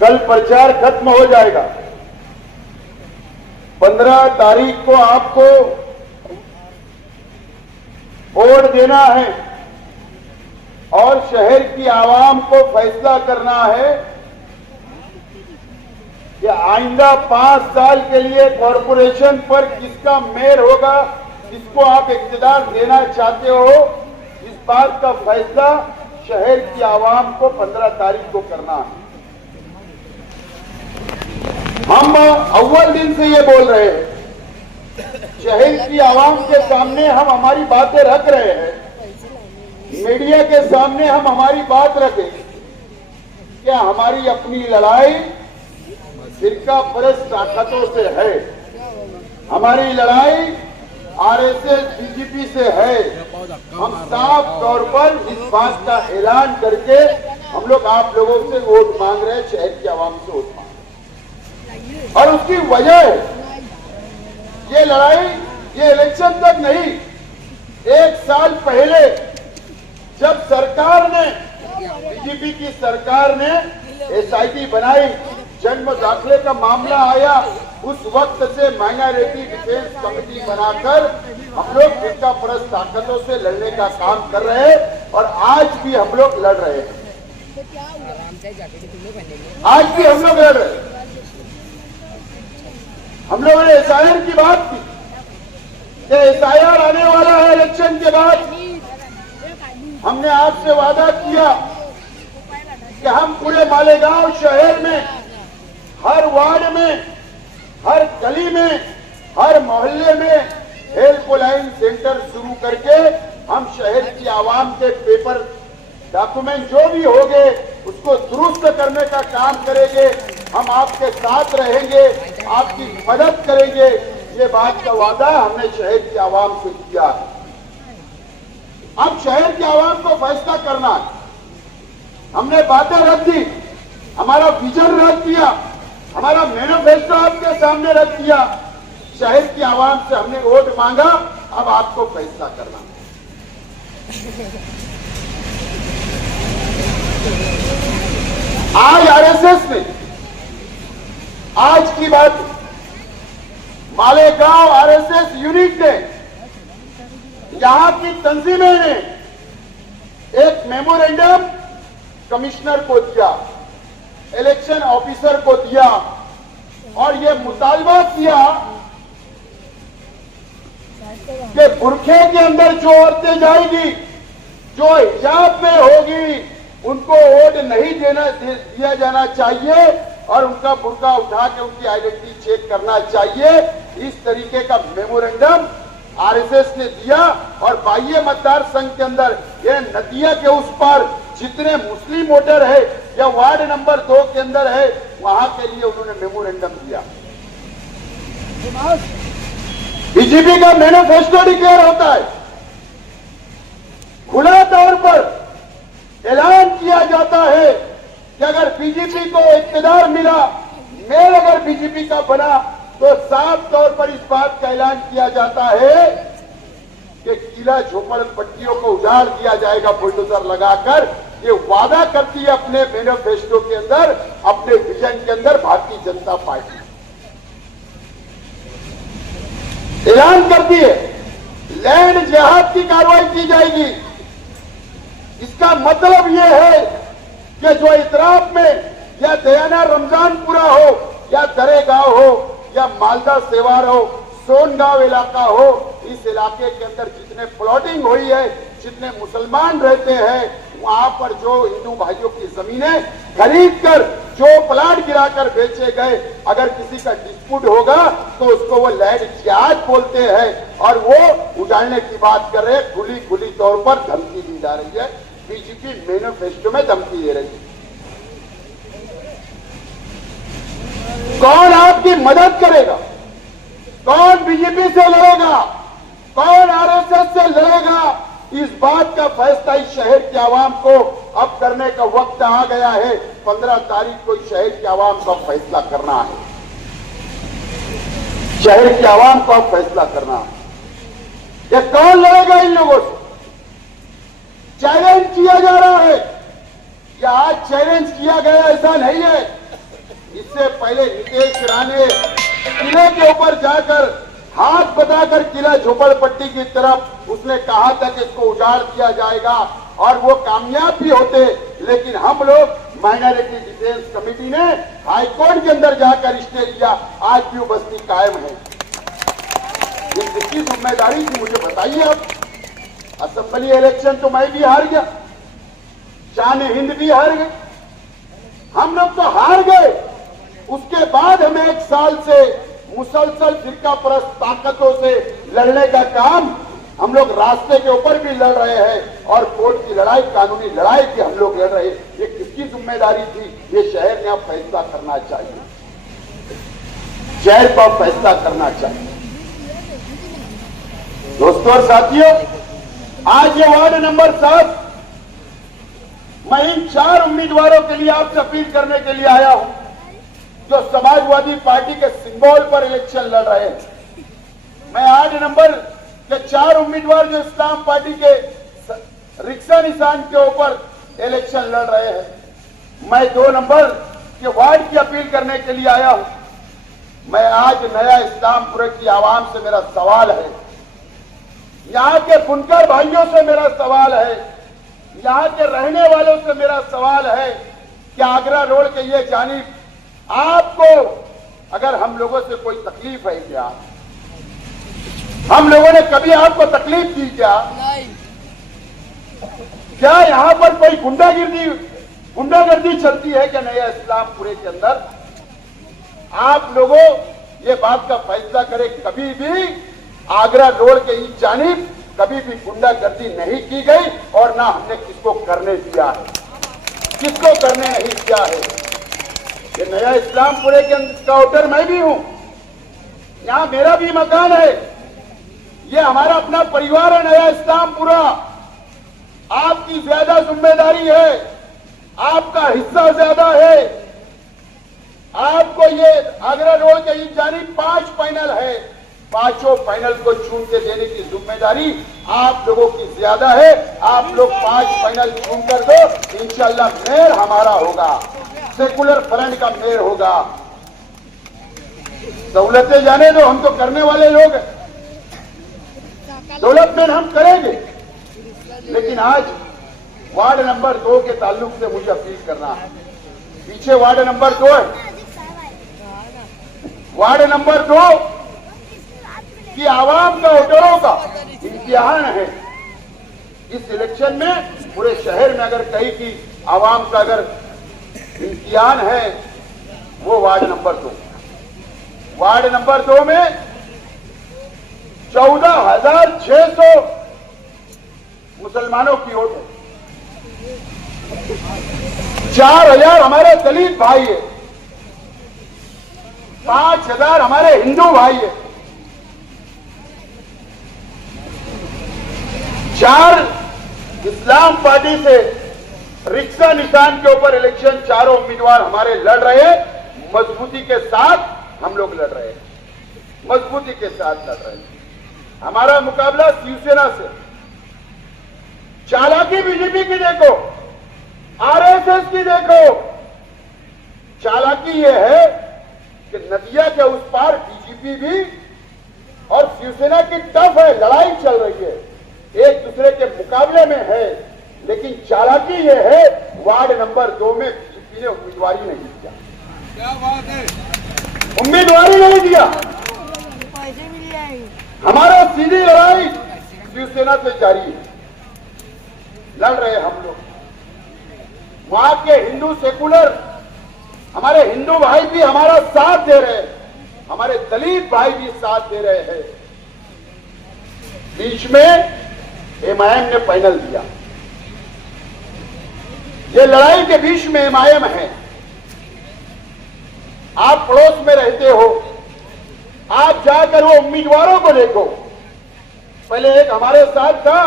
कल प्रचार खत्म हो जाएगा। 15 तारीख को आपको वोट देना है और शहर की आवाम को फैसला करना है कि आइंदा 5 साल के लिए कॉरपोरेशन पर किसका मेयर होगा, किसको आप इख्तियार देना चाहते हो। इस बात का फैसला शहर की आवाम को 15 तारीख को करना है। हम अव्वल दिन से ये बोल रहे हैं, शहर की आवाम के सामने हम हमारी बातें रख रहे हैं, मीडिया के सामने हम हमारी बात रखें। क्या हमारी अपनी लड़ाई फिरका परस्त ताकतों से है, हमारी लड़ाई आरएसएस बीजेपी से है। हम साफ तौर पर इस बात का ऐलान करके हम लोग आप लोगों से वोट मांग रहे हैं, शहर की आवाम से वोट मांग रहे हैं। और उसकी वजह है ये लड़ाई, ये इलेक्शन तक नहीं, 1 साल पहले जब सरकार ने, बीजेपी की सरकार ने एसआईटी बनाई, जन्म दाखिले का मामला आया, उस वक्त से माइनॉरिटी डिफेंस कमेटी बनाकर हम लोग फिरका परस्त ताकतों से लड़ने का काम कर रहे हैं और आज भी हम लोग लड़ रहे हैं। आज भी हम लोग लड़ रहे हैं। हम लोगों ने एसआईआर की बात की, एसआईआर आने वाला है इलेक्शन के बाद। हमने आपसे वादा किया कि हम पूरे मालेगांव शहर में, हर वार्ड में, हर गली में, हर मोहल्ले में हेल्पलाइन सेंटर शुरू करके हम शहर की आवाम के पेपर डॉक्यूमेंट जो भी होंगे उसको दुरुस्त करने का काम करेंगे। हम आपके साथ रहेंगे, आपकी मदद करेंगे। ये बात का वादा हमने शहर की आवाम से किया है। अब शहर की आवाम को फैसला करना है। हमने बातें रख दी, हमारा विजन रख दिया, हमारा मैनिफेस्टो आपके सामने रख दिया। शहर की आवाम से हमने वोट मांगा, अब आपको फैसला करना। आज आरएसएस ने, आज की बात, मालेगांव आरएसएस यूनिट ने, यहां की तंजीमें ने एक मेमोरेंडम कमिश्नर को दिया, इलेक्शन ऑफिसर को दिया और ये मुतालबा किया कि बुरखे के अंदर जो औरतें जाएगी, जो हिजाब में होगी, उनको वोट नहीं दिया जाना चाहिए और उनका बुर्का उठा के उनकी आइडेंटिटी चेक करना चाहिए। इस तरीके का मेमोरेंडम आरएसएस ने दिया और बाह्य मतदार संघ के अंदर ये नदिया के उस पार जितने मुस्लिम वोटर है या वार्ड नंबर 2 के अंदर है, वहां के लिए उन्होंने मेमोरेंडम दिया। बीजेपी का मैनिफेस्टो डिक्लेयर होता है, खुला तौर पर ऐलान किया जाता है कि अगर बीजेपी को इख्तियार मिला, मेयर अगर बीजेपी का बना, तो साफ तौर पर इस बात का ऐलान किया जाता है कि किला झोपड़पट्टियों को उजाड़ दिया जाएगा बुलडोजर लगाकर। ये वादा करती है अपने मैनिफेस्टो के अंदर, अपने विजन के अंदर भारतीय जनता पार्टी ऐलान करती है। लैंड जिहाद की कार्रवाई की जाएगी। इसका मतलब यह है कि जो इतराफ में या दयाना रमजानपुरा हो या दरेगांव हो या मालदा सेवार हो, सोनगांव इलाका हो, इस इलाके के अंदर जितने प्लॉटिंग हुई है, जितने मुसलमान रहते हैं, वहां पर जो हिंदू भाइयों की जमीनें खरीद कर जो प्लाट गिराकर बेचे गए, अगर किसी का डिस्प्यूट होगा तो उसको वो लैंड जिहाद बोलते हैं और वो उजाड़ने की बात कर रहे हैं। खुली तौर पर धमकी दी जा रही है, बीजेपी मैनिफेस्टो में धमकी दे रही है। कौन आपकी मदद करेगा? कौन बीजेपी से लड़ेगा? कौन आरएसएस से लड़ेगा? इस बात का फैसला इस शहर की आवाम को अब करने का वक्त आ गया है। 15 तारीख को इस शहर की आवाम को फैसला करना है। शहर की आवाम को अब फैसला करना है। ये कौन लड़ेगा इन लोगों से? चैलेंज किया जा रहा है। या आज चैलेंज किया गया ऐसा नहीं है। इससे पहले नितेश राणे किले के ऊपर जाकर हाथ बताकर किला झोपड़पट्टी की तरफ उसने कहा था कि इसको उजाड़ दिया जाएगा और वो कामयाब भी होते, लेकिन हम लोग माइनॉरिटी डिफेंस कमेटी ने हाईकोर्ट के अंदर जाकर स्टे लिया। आज भी वो बस्ती कायम है। ये किसकी जिम्मेदारी थी मुझे बताइए आप। असेंबली इलेक्शन तो मैं भी हार गया, शान हिंद भी हार गए, हम लोग तो हार गए। उसके बाद हमें 1 साल से मुसलसल फिरका परस्त ताकतों से लड़ने का काम हम लोग रास्ते के ऊपर भी लड़ रहे हैं और कोर्ट की लड़ाई, कानूनी लड़ाई भी हम लोग लड़ रहे हैं। ये किसकी जिम्मेदारी थी? ये शहर ने अब फैसला करना चाहिए, शहर को अब फैसला करना चाहिए। दोस्तों और साथियों, आज ये वार्ड नंबर 7 मैं इन 4 उम्मीदवारों के लिए आपसे अपील करने के लिए आया हूं जो समाजवादी पार्टी के सिंबल पर इलेक्शन लड़ रहे हैं। मैं 8 नंबर के 4 उम्मीदवार जो इस्लाम पार्टी के रिक्शा निशान के ऊपर इलेक्शन लड़ रहे हैं, मैं 2 नंबर के वार्ड की अपील करने के लिए आया हूं। मैं आज नया इस्लामपुर की आवाम से मेरा सवाल है, यहां के बुनकर भाइयों से मेरा सवाल है, यहां के रहने वालों से मेरा सवाल है कि आगरा रोड के ये जानिब आपको अगर हम लोगों से कोई तकलीफ है क्या? हम लोगों ने कभी आपको तकलीफ दी क्या? क्या यहां पर कोई गुंडागर्दी चलती है क्या नया इस्लामपुरे के अंदर? आप लोगों ये बात का फैसला करें। कभी भी आगरा रोड के इस जानिब कभी भी गुंडागर्दी नहीं की गई और ना हमने किसको करने दिया है, किसको करने नहीं दिया है। ये नया इस्लामपुरे के अंदर का वोटर मैं भी हूं, यहां मेरा भी मकान है, ये हमारा अपना परिवार है नया इस्लामपुरा। आपकी ज्यादा जिम्मेदारी है, आपका हिस्सा ज्यादा है। आपको ये आगरा रोड के इस जानिब 5 पैनल है, 5 पैनल को चुन के देने की जिम्मेदारी आप लोगों की ज्यादा है। आप लोग 5 पैनल चुन कर दो, इंशाल्लाह मेयर हमारा होगा, सेकुलर फ्रंट का मेयर होगा। सहूलतें जाने दो, हम तो करने वाले लोग हैं, डेवलपमेंट हम करेंगे। लेकिन आज वार्ड नंबर 2 के ताल्लुक से मुझे अपील करना है। पीछे वार्ड नंबर 2 है, वार्ड नंबर 2 की आवाम का वोटरों का इम्तिहान है। इस इलेक्शन में पूरे शहर में अगर कहीं की आवाम का अगर इम्तिहान है वो वार्ड नंबर 2। वार्ड नंबर 2 में 14,600 मुसलमानों की वोट है, 4,000 हमारे दलित भाई है, 5,000 हमारे हिंदू भाई है, 4 इस्लाम पार्टी से रिक्शा निशान के ऊपर इलेक्शन 4 उम्मीदवार हमारे लड़ रहे हैं। मजबूती के साथ हम लोग लड़ रहे हैं, मजबूती के साथ लड़ रहे हैं। हमारा मुकाबला शिवसेना से। चालाकी बीजेपी की देखो, आरएसएस की देखो। चालाकी यह है कि नदिया के उस पार बीजेपी भी और शिवसेना की टफ है, लड़ाई चल रही है, एक दूसरे के मुकाबले में है। लेकिन चालाकी यह है, वार्ड नंबर 2 में बीजेपी ने उम्मीदवारी नहीं दिया। क्या बात है, उम्मीदवारी नहीं दिया। पैसे मिल जाएंगे। हमारा सीधी लड़ाई शिवसेना से जारी है, लड़ रहे हम लोग। वहां के हिंदू सेकुलर हमारे हिंदू भाई भी हमारा साथ दे रहे हैं, हमारे दलित भाई भी साथ दे रहे हैं। बीच में एमआईएम ने पैनल दिया। ये लड़ाई के बीच में एमआईएम है। आप पड़ोस में रहते हो, आप जाकर वो उम्मीदवारों को देखो। पहले एक हमारे साथ था,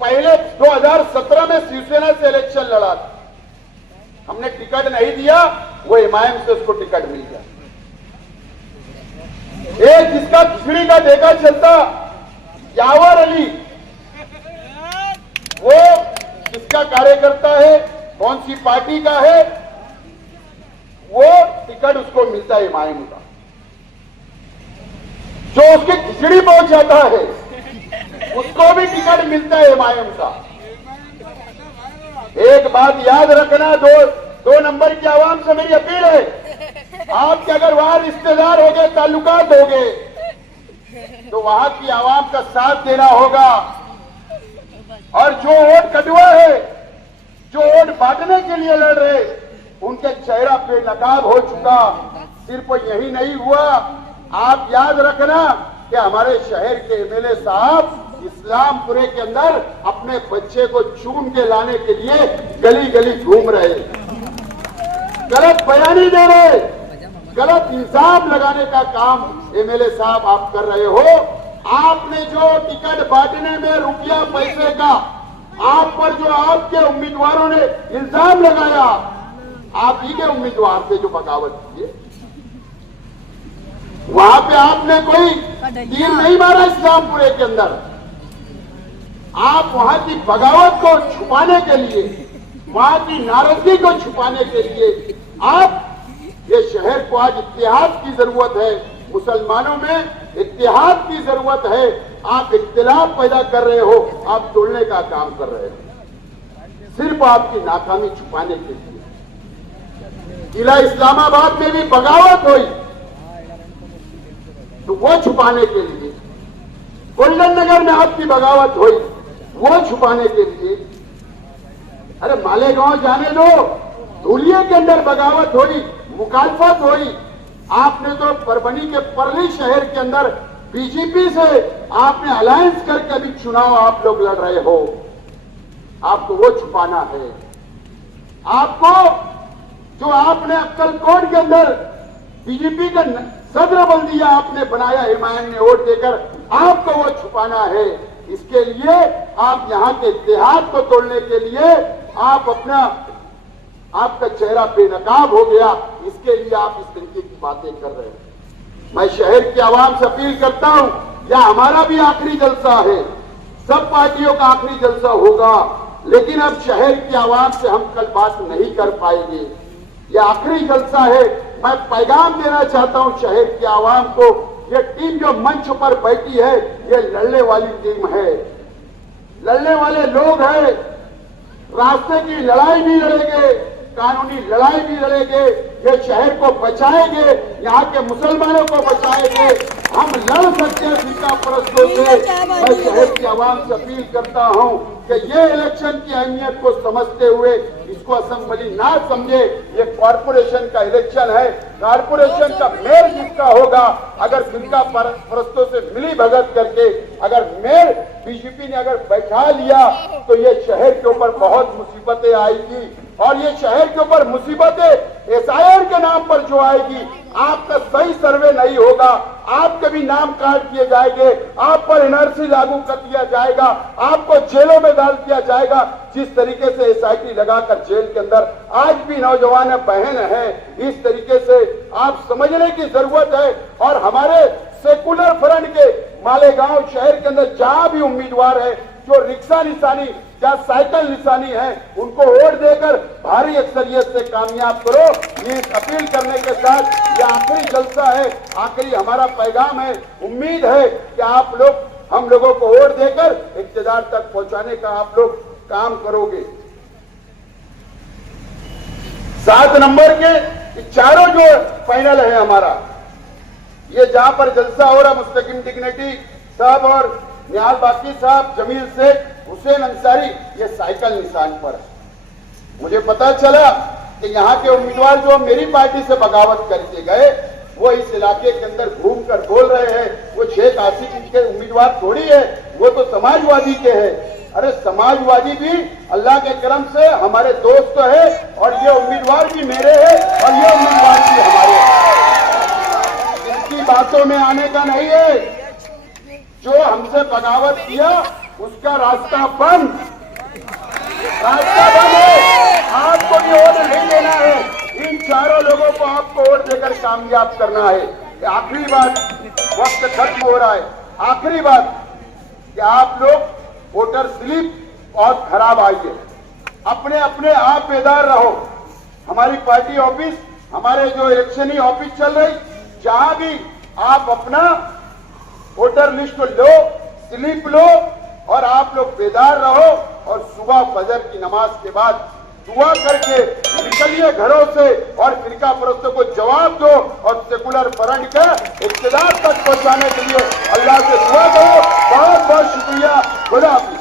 पहले 2017 में शिवसेना से इलेक्शन लड़ा था, हमने टिकट नहीं दिया, वो एमआईएम से उसको टिकट मिल गया। एक जिसका खिचड़ी का ठेका चलता, यावर अली, वो किसका कार्यकर्ता है, कौन सी पार्टी का है, वो मिलता है एमआईएम का, जो उसकी खिचड़ी पहुंचाता है उसको भी टिकट मिलता है एमआईएम का। एक बात याद रखना, दो नंबर की आवाम से मेरी अपील है, आपके अगर वहां रिश्तेदार हो गए, ताल्लुकात हो गए, तो वहां की आवाम का साथ देना होगा। और जो वोट कटुआ है, जो वोट बांटने के लिए लड़ रहे, उनके चेहरा पे नकाब हो चुका। सिर्फ यही नहीं हुआ, आप याद रखना कि हमारे शहर के एमएलए साहब इस्लामपुरे के अंदर अपने बच्चे को चूम के लाने के लिए गली गली घूम रहे, गलत बयानी दे रहे, गलत इल्जाम लगाने का काम एमएलए साहब आप कर रहे हो। आपने जो टिकट बांटने में रुपया पैसे का आप पर जो आपके उम्मीदवारों ने इल्जाम लगाया, आप ही के उम्मीदवार से जो बगावत किए, वहां पे आपने कोई तीर नहीं मारा इस्लामपुरे के अंदर। आप वहां की बगावत को छुपाने के लिए, वहां की नाराजगी को छुपाने के लिए आप ये शहर को आज इत्तेहाद की जरूरत है, मुसलमानों में इत्तेहाद की जरूरत है। आप इख्तिलाफ पैदा कर रहे हो, आप तोड़ने का काम कर रहे हो, सिर्फ आपकी नाकामी छुपाने के लिए। किला इस्लामाबाद में भी बगावत हुई तो वो छुपाने के लिए, गोल्डन नगर में आपकी बगावत हुई वो छुपाने के लिए। अरे मालेगांव जाने दो, धुलिया के अंदर बगावत हुई, मुखालफत हुई। आपने तो परभनी के परली शहर के अंदर बीजेपी से आपने अलायंस करके अभी चुनाव आप लोग लड़ रहे हो, आपको वो छुपाना है। आपको जो आपने अक्कलकोट के अंदर बीजेपी का सदर बल्दिया आपने बनाया, हिमायत ने वोट देकर, आपको वो छुपाना है। इसके लिए आप यहां के इत्तेहाद को तोड़ने के लिए आप आपका चेहरा बेनकाब हो गया, इसके लिए आप इस तरीके की बातें कर रहे हैं। मैं शहर की आवाम से अपील करता हूं, यह हमारा भी आखिरी जलसा है, सब पार्टियों का आखिरी जलसा होगा, लेकिन अब शहर की आवाम से हम कल बात नहीं कर पाएंगे। यह आखिरी जलसा है। मैं पैगाम देना चाहता हूं शहर की आवाम को, यह टीम जो मंच पर बैठी है, यह लड़ने वाली टीम है, लड़ने वाले लोग हैं। रास्ते की लड़ाई भी लड़ेंगे, कानूनी लड़ाई भी लड़ेंगे, ये शहर को बचाएंगे, यहाँ के मुसलमानों को बचाएंगे। हम लड़ सकते हैं फिरका परस्तों से। मैं शहर की आवाम से अपील करता हूँ कि ये इलेक्शन की अहमियत को समझते हुए इसको असेंबली ना समझे। ये कॉर्पोरेशन का इलेक्शन है, कॉर्पोरेशन का मेयर जिसका होगा, अगर फिरका परस्तों से मिली भगत करके अगर मेयर बीजेपी ने अगर बैठा लिया तो ये शहर के ऊपर बहुत मुसीबतें आएगी। और ये शहर के ऊपर मुसीबतें एसआईआर के नाम पर जो आएगी, आपका सही सर्वे नहीं होगा, आपके भी नाम काट दिए जाएंगे, आप पर एनआरसी लागू कर दिया जाएगा, आपको जेलों में डाल दिया जाएगा। जिस तरीके से एसआईटी लगाकर जेल के अंदर आज भी नौजवान बहन है, इस तरीके से आप समझने की जरूरत है। और हमारे सेकुलर फ्रंट के मालेगांव शहर के अंदर जहां भी उम्मीदवार है, जो रिक्शा निशानी या साइकिल निशानी है, उनको वोट देकर भारी अक्सरियत से कामयाब करो। ये अपील करने के साथ ये आखिरी जलसा है, आखिरी हमारा पैगाम है। उम्मीद है कि आप लोग हम लोगों को वोट देकर इक़्तिदार तक पहुंचाने का आप लोग काम करोगे। 7 नंबर के चारों जो पैनल है हमारा, ये जहां पर जलसा हो रहा, मुस्तकिम डिग्निटी साहब और निहाल बाकी साहब, जमील शेख, हुसैन अंसारी, ये साइकिल निशान पर है। मुझे पता चला कि यहाँ के उम्मीदवार जो मेरी पार्टी से बगावत करके गए, वो इस इलाके के अंदर घूमकर बोल रहे हैं वो शेख आसिफ के उम्मीदवार थोड़ी है, वो तो समाजवादी के हैं। अरे समाजवादी भी अल्लाह के करम से हमारे दोस्त है, और ये उम्मीदवार भी मेरे हैं और ये उम्मीदवार भी हमारे हैं। इनकी बातों में आने का नहीं है। जो हमसे बगावत किया उसका रास्ता बंद, रास्ता बंद है। आपको भी वोट नहीं देना है, इन चारों लोगों को आपको वोट देकर कामयाब करना है। आखिरी बात, वक्त खत्म हो रहा है, आखिरी बात कि आप लोग वोटर स्लिप बहुत खराब आई है, अपने अपने आप बेदार रहो। हमारी पार्टी ऑफिस हमारे जो इलेक्शन ऑफिस चल रही, जहां भी आप अपना वोटर लिस्ट लो, स्लिप लो और आप लोग बेदार रहो और सुबह फजर की नमाज के बाद दुआ करके निकलिए घरों से और फिरका परस्तों को जवाब दो और सेकुलर फ्रंट के इक़्तिदार तक पहुंचाने के लिए अल्लाह से दुआ करो। बहुत बहुत शुक्रिया। खुदा हाफिज़।